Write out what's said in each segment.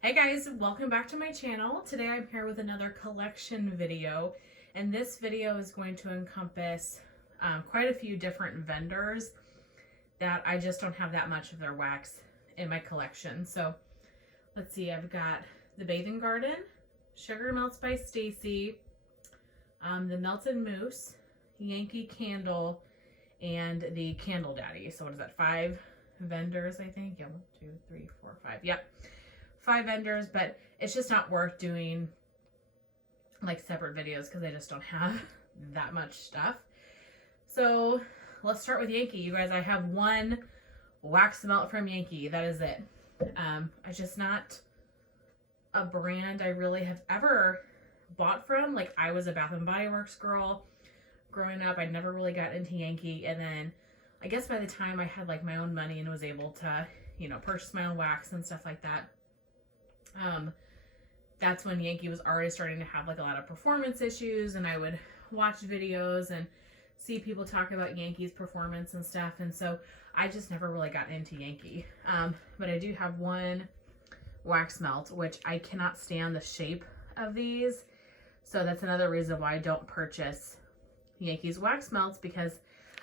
Hey guys, welcome back to my channel. Today I'm here with another collection video, and this video is going to encompass quite a few different vendors that I just don't have that much of their wax in my collection. So let's see, I've got the Bathing Garden, Sugar Melts by Stacy, the Melted Mousse, Yankee Candle, and the Candle Daddy. So what is that, 5 vendors, I think? Yeah, 1, 2, 3, 4, 5. Yep. 5 vendors, but it's just not worth doing like separate videos because I just don't have that much stuff. So let's start with Yankee. You guys, I have one wax melt from Yankee. That is it. It's just not a brand I really have ever bought from. Like, I was a Bath and Body Works girl growing up. I never really got into Yankee, and then I guess by the time I had like my own money and was able to, you know, purchase my own wax and stuff like that, that's when Yankee was already starting to have like a lot of performance issues, and I would watch videos and see people talk about Yankee's performance and stuff, and so I just never really got into Yankee. But I do have one wax melt, which I cannot stand the shape of these, so that's another reason why I don't purchase Yankee's wax melts, because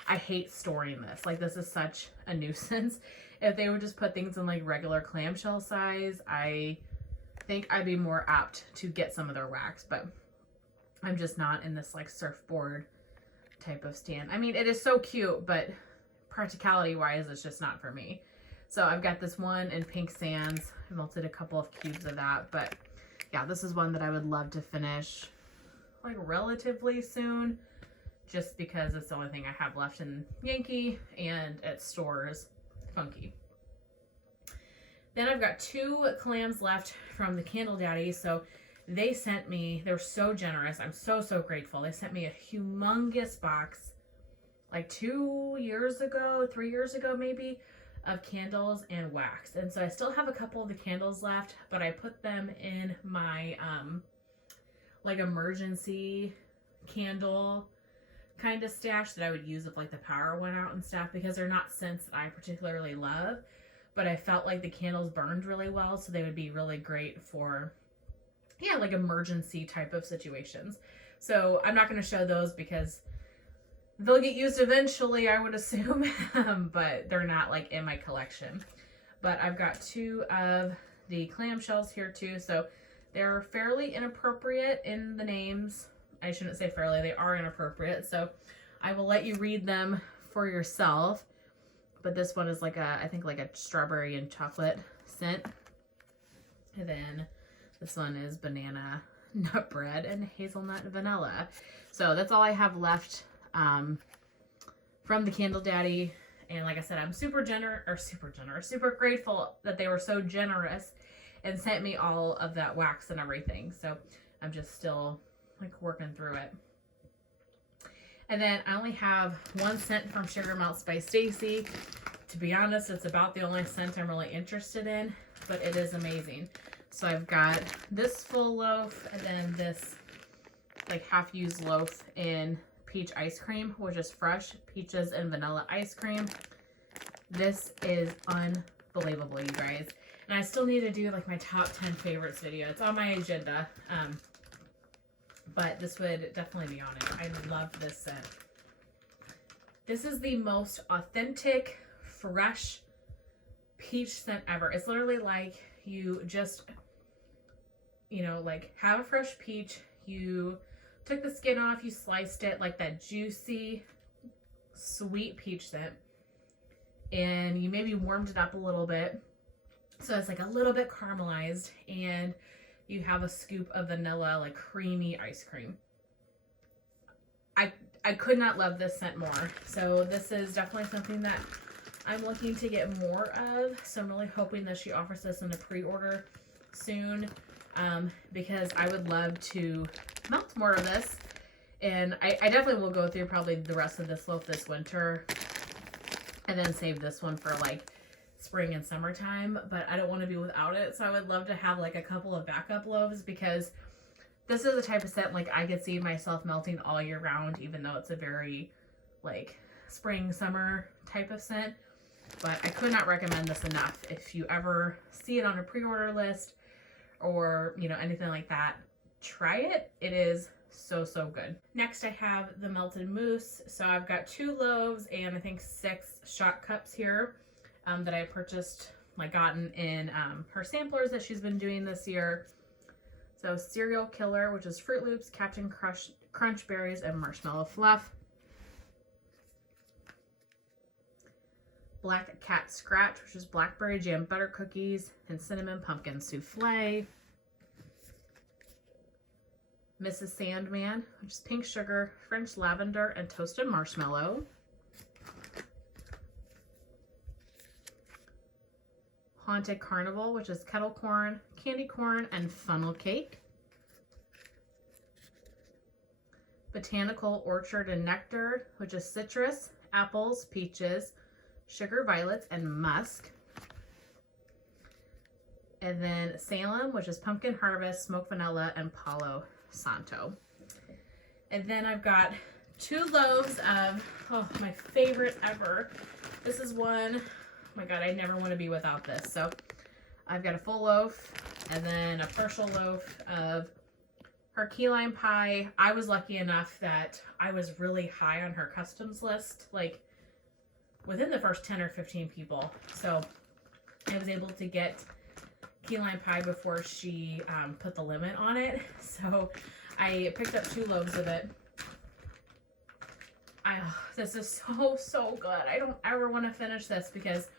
I hate storing this. Like, this is such a nuisance. If they would just put things in like regular clamshell size, I think I'd be more apt to get some of their wax, but I'm just not in this like surfboard type of stand. I mean, it is so cute, but practicality wise, it's just not for me. So I've got this one in Pink Sands. I melted a couple of cubes of that, but yeah, this is one that I would love to finish like relatively soon, just because it's the only thing I have left in Yankee, and at stores funky. Then I've got 2 clams left from the Candle Daddy. So they sent me, they're so generous. I'm so grateful. They sent me a humongous box like 2 years ago, 3 years ago maybe, of candles and wax. And so I still have a couple of the candles left, but I put them in my like emergency candle kind of stash that I would use if like the power went out and stuff, because they're not scents that I particularly love, but I felt like the candles burned really well, so they would be really great for, yeah, like emergency type of situations. So I'm not going to show those because they'll get used eventually, I would assume, but they're not like in my collection. But I've got 2 of the clamshells here too, so they're fairly inappropriate in the names. I shouldn't say fairly, they are inappropriate, so I will let you read them for yourself. But this one is like a, I think like a strawberry and chocolate scent. And then this one is banana nut bread and hazelnut vanilla. So that's all I have left from the Candle Daddy. And like I said, I'm super grateful that they were so generous and sent me all of that wax and everything. So I'm just still like working through it. And then I only have 1 scent from Sugar Melts by Stacy. To be honest, it's about the only scent I'm really interested in, but it is amazing. So I've got this full loaf, and then this like half-used loaf in peach ice cream, which is fresh peaches and vanilla ice cream. This is unbelievable, you guys. And I still need to do like my top 10 favorites video. It's on my agenda. But this would definitely be on it. I love this scent. This is the most authentic, fresh peach scent ever. It's literally like you just, you know, like have a fresh peach, you took the skin off, you sliced it, like that juicy, sweet peach scent, and you maybe warmed it up a little bit, so it's like a little bit caramelized, and you have a scoop of vanilla, like creamy ice cream. I could not love this scent more. So this is definitely something that I'm looking to get more of. So I'm really hoping that she offers this in a pre-order soon, because I would love to melt more of this. And I definitely will go through probably the rest of this loaf this winter, and then save this one for like spring and summertime, but I don't want to be without it. So I would love to have like a couple of backup loaves, because this is the type of scent like I could see myself melting all year round, even though it's a very like spring summer type of scent. But I could not recommend this enough. If you ever see it on a pre-order list, or, you know, anything like that, try it. It is so, so good. Next, I have the melted mousse. So I've got 2 loaves and I think 6 shot cups here that I purchased, like gotten in her samplers that she's been doing this year. So Cereal Killer, which is Fruit Loops, Captain Crunch Berries, and Marshmallow Fluff. Black Cat Scratch, which is Blackberry Jam Butter Cookies and Cinnamon Pumpkin Souffle. Mrs. Sandman, which is Pink Sugar, French Lavender, and Toasted Marshmallow. Haunted Carnival, which is Kettle Corn, Candy Corn, and Funnel Cake. Botanical Orchard and Nectar, which is Citrus, Apples, Peaches, Sugar Violets, and Musk. And then Salem, which is Pumpkin Harvest, Smoked Vanilla, and Palo Santo. And then I've got 2 loaves of, oh, my favorite ever. This is one, oh my God, I never want to be without this. So I've got a full loaf and then a partial loaf of her key lime pie. I was lucky enough that I was really high on her customs list, like within the first 10 or 15 people. So I was able to get key lime pie before she put the limit on it. So I picked up 2 loaves of it. This is so, so good. I don't ever want to finish this because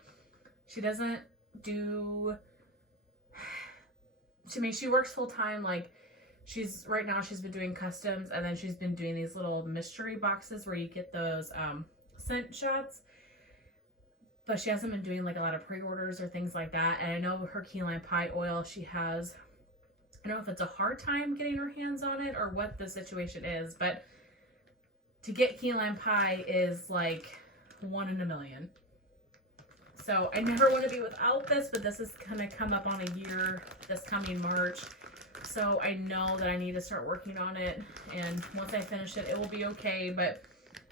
she doesn't do, I mean, she works full time. Like right now she's been doing customs, and then she's been doing these little mystery boxes where you get those scent shots. But she hasn't been doing like a lot of pre-orders or things like that. And I know her key lime pie oil, she has, I don't know if it's a hard time getting her hands on it or what the situation is, but to get key lime pie is like 1 in a million. So I never want to be without this, but this is going to come up on a year this coming March. So I know that I need to start working on it. And once I finish it, it will be okay. But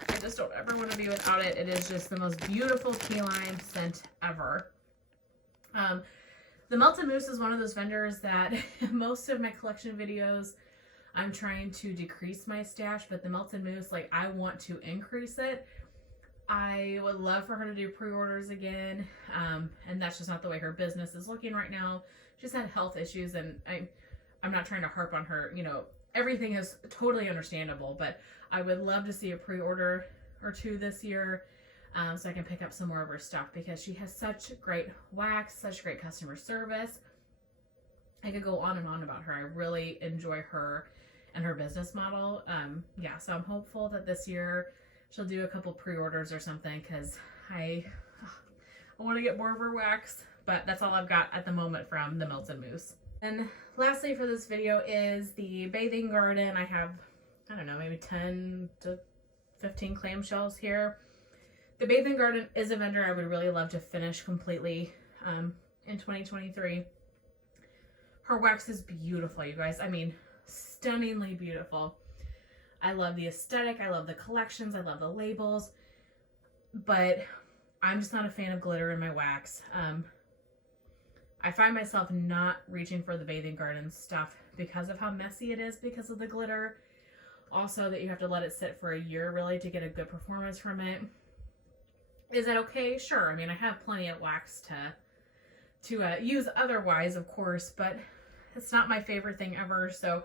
I just don't ever want to be without it. It is just the most beautiful key lime scent ever. The Melted Mousse is one of those vendors that most of my collection videos, I'm trying to decrease my stash, but the Melted Mousse, like, I want to increase it. I would love for her to do pre-orders again, and that's just not the way her business is looking right now. She's had health issues, and I'm not trying to harp on her. You know, everything is totally understandable, but I would love to see a pre-order or 2 this year, so I can pick up some more of her stuff, because she has such great wax, such great customer service. I could go on and on about her. I really enjoy her and her business model. Yeah, so I'm hopeful that this year she'll do a couple pre-orders or something, because I want to get more of her wax, but that's all I've got at the moment from the Melted Mousse. And lastly for this video is the Bathing Garden. I have, I don't know, maybe 10 to 15 clamshells here. The Bathing Garden is a vendor I would really love to finish completely in 2023. Her wax is beautiful, you guys. I mean, stunningly beautiful. I love the aesthetic. I love the collections. I love the labels. But I'm just not a fan of glitter in my wax. I find myself not reaching for the Bathing Garden stuff because of how messy it is because of the glitter. Also, that you have to let it sit for a year really to get a good performance from it. Is that okay? Sure. I mean, I have plenty of wax to use otherwise, of course, but it's not my favorite thing ever. So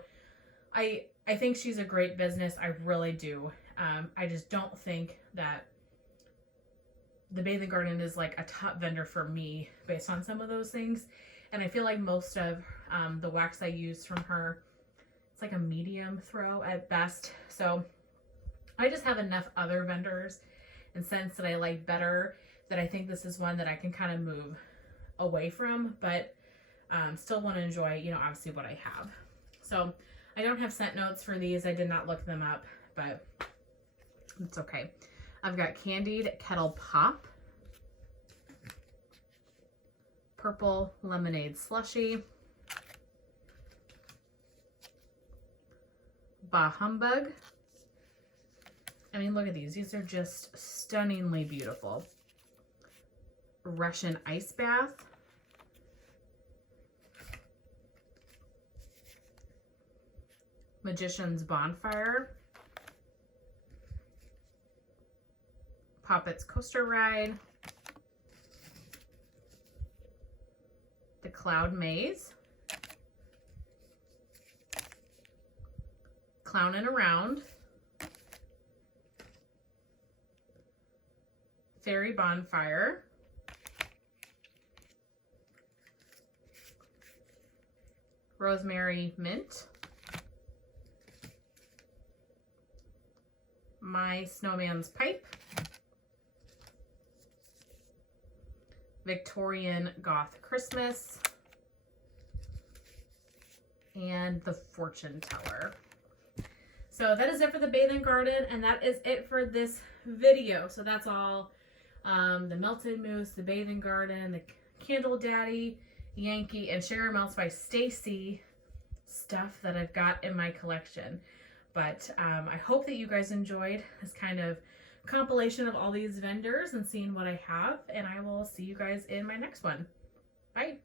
I think she's a great business. I really do. I just don't think that the Bathing Garden is like a top vendor for me based on some of those things. And I feel like most of the wax I use from her, it's like a medium throw at best. So I just have enough other vendors and scents that I like better, that I think this is one that I can kind of move away from, but still want to enjoy, you know, obviously what I have. So I don't have scent notes for these. I did not look them up, but it's okay. I've got Candied Kettle Pop, Purple Lemonade Slushy, Bah Humbug. I mean, look at these. These are just stunningly beautiful. Russian Ice Bath. Magician's Bonfire, Poppet's Coaster Ride, the Cloud Maze, Clownin' Around, Fairy Bonfire, Rosemary Mint, My Snowman's Pipe, Victorian Goth Christmas, and the Fortune Teller. So that is it for the bathing garden, and that is it for this video. So that's all the Melted Moose, the bathing garden, the Candle Daddy, Yankee, and Sugar Melts by Stacy stuff that I've got in my collection. But I hope that you guys enjoyed this kind of compilation of all these vendors and seeing what I have, and I will see you guys in my next one. Bye.